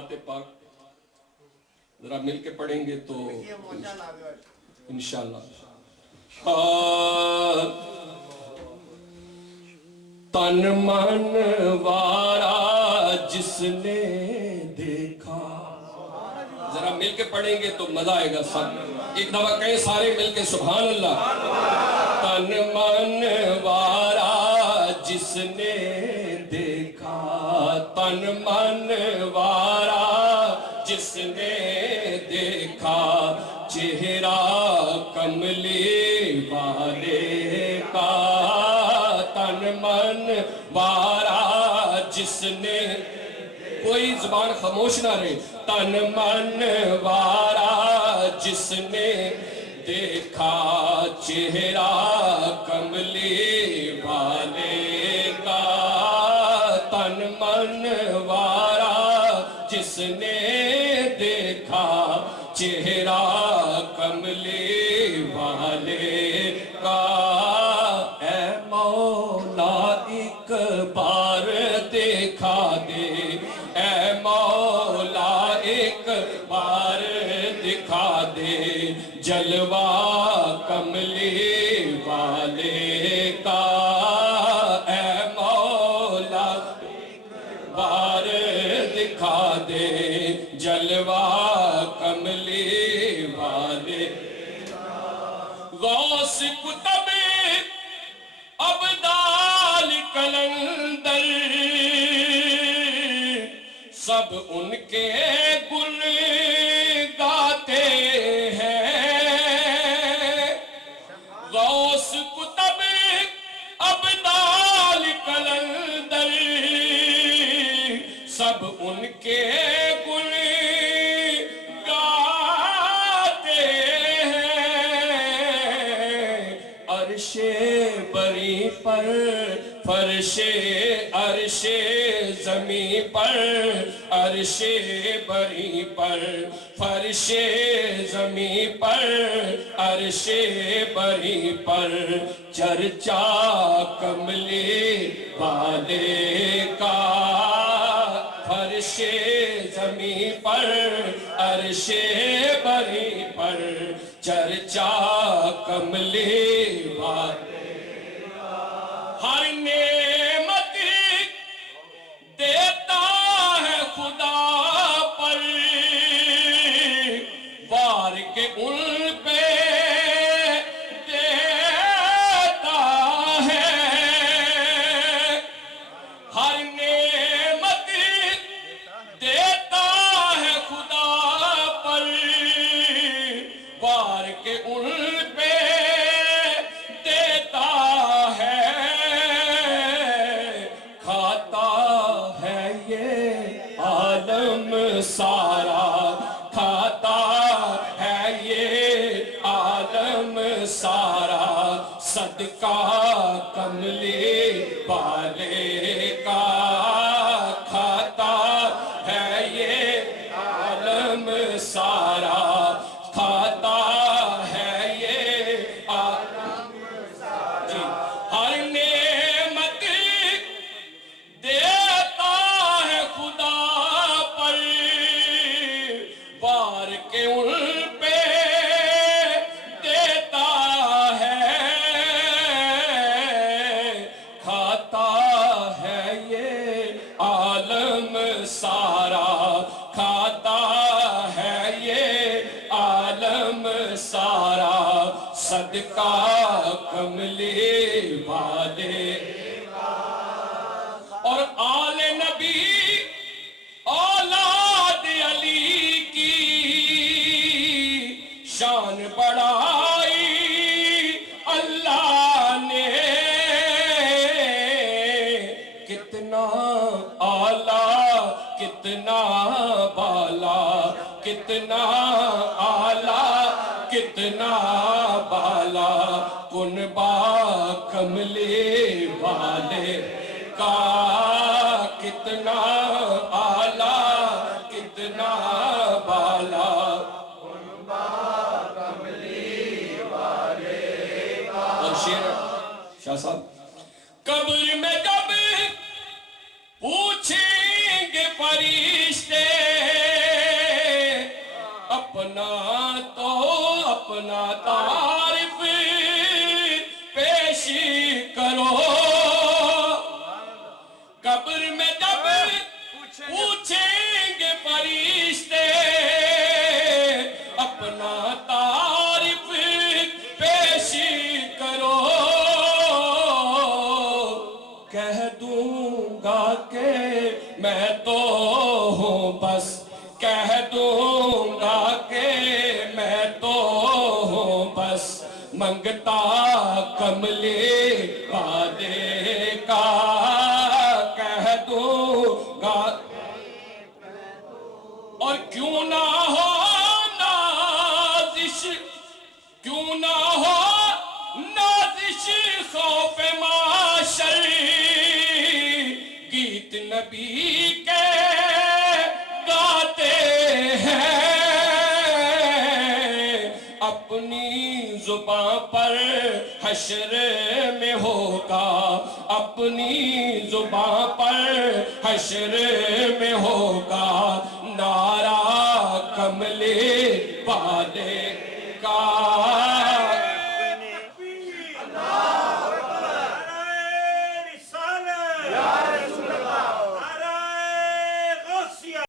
پاک ذرا مل کے پڑھیں گے تو انشاءاللہ. تن من وارا جس نے دیکھا. ذرا مل کے پڑھیں گے تو مزہ آئے گا. سب ایک دفعہ کہیں سارے مل کے سبحان اللہ. تن من وارا جس نے دیکھا, تن من وارا جس نے دیکھا, چہرہ کملی والے کا. تن من وارا جس نے, کوئی زبان خاموش نہ رہے. تن من وارا جس نے دیکھا, چہرہ کملی والے کا. تن من وارا جس نے دیکھا, چہرہ کملی والے کا. اے مولا ایک بار دکھا دے, اے مولا ایک بار دکھا دے, جلوہ کملی والے کا. اے مولا ایک بار دکھا دے, جلوہ کملی والے کا. غوث کتب ابدال کلندر سب ان کے گن گاتے ہیں. غوث کتب ابدال کلندر سب ان کے گن گاتے ہیں. عرش بری پر فرش عرش زمین پر, عرش بری پر فرش زمین پر, عرش بری پر چرچا کملی والے کا. فرش زمین پر عرش بری پر چرچا کملی والے کا. ہر نعمت دیتا ہے خدا پر, وار کے ان پہ دیتا ہے. ہر نعمت دیتا ہے خدا پر, وار کے ان پہ دیتا ہے. کھاتا ہے یہ عالم سارا, کھاتا ہے یہ عالم سارا, صدقہ کملی والے کا. کھاتا ہے یہ عالم سارا, کھاتا ہے یہ عالم سارا. جی ہر نعمت دیتا ہے خدا پر, وار کے ان پہ دیتا ہے. کھاتا ہے یہ عالم سارا, کھاتا ہے یہ عالم سارا, صدقہ کملی والے کا. اور آل نبی اولاد علی کی شان بڑھائی اللہ نے. کتنا اعلیٰ کتنا بالا, کتنا اعلیٰ کتنا بالا, کنبہ کملی والے کا. کتنا اعلیٰ کتنا بالا, کنبہ کملی والے کا. اور شعر شاہ صاحب. قبر میں جب پوچھیں گے فرشتے اپنا تعارف پیش کرو قبر میں جب پوچھیں گے فرشتے اپنا تعارف پیش کرو کہہ دوں گا کہ میں تو ہوں بس کہہ دوں گا کہ میں تو ہوں بس منگتا کملے وعدے کا کہہ دوں گا اور کیوں نہ ہو نازش کیوں نہ ہو نازش خوف معاشر گیت نبی کے گاتے ہیں اپنی زباں پر حشر میں ہوگا اپنی زباں پر حشر میں ہوگا نعرہ کملے وعدے کا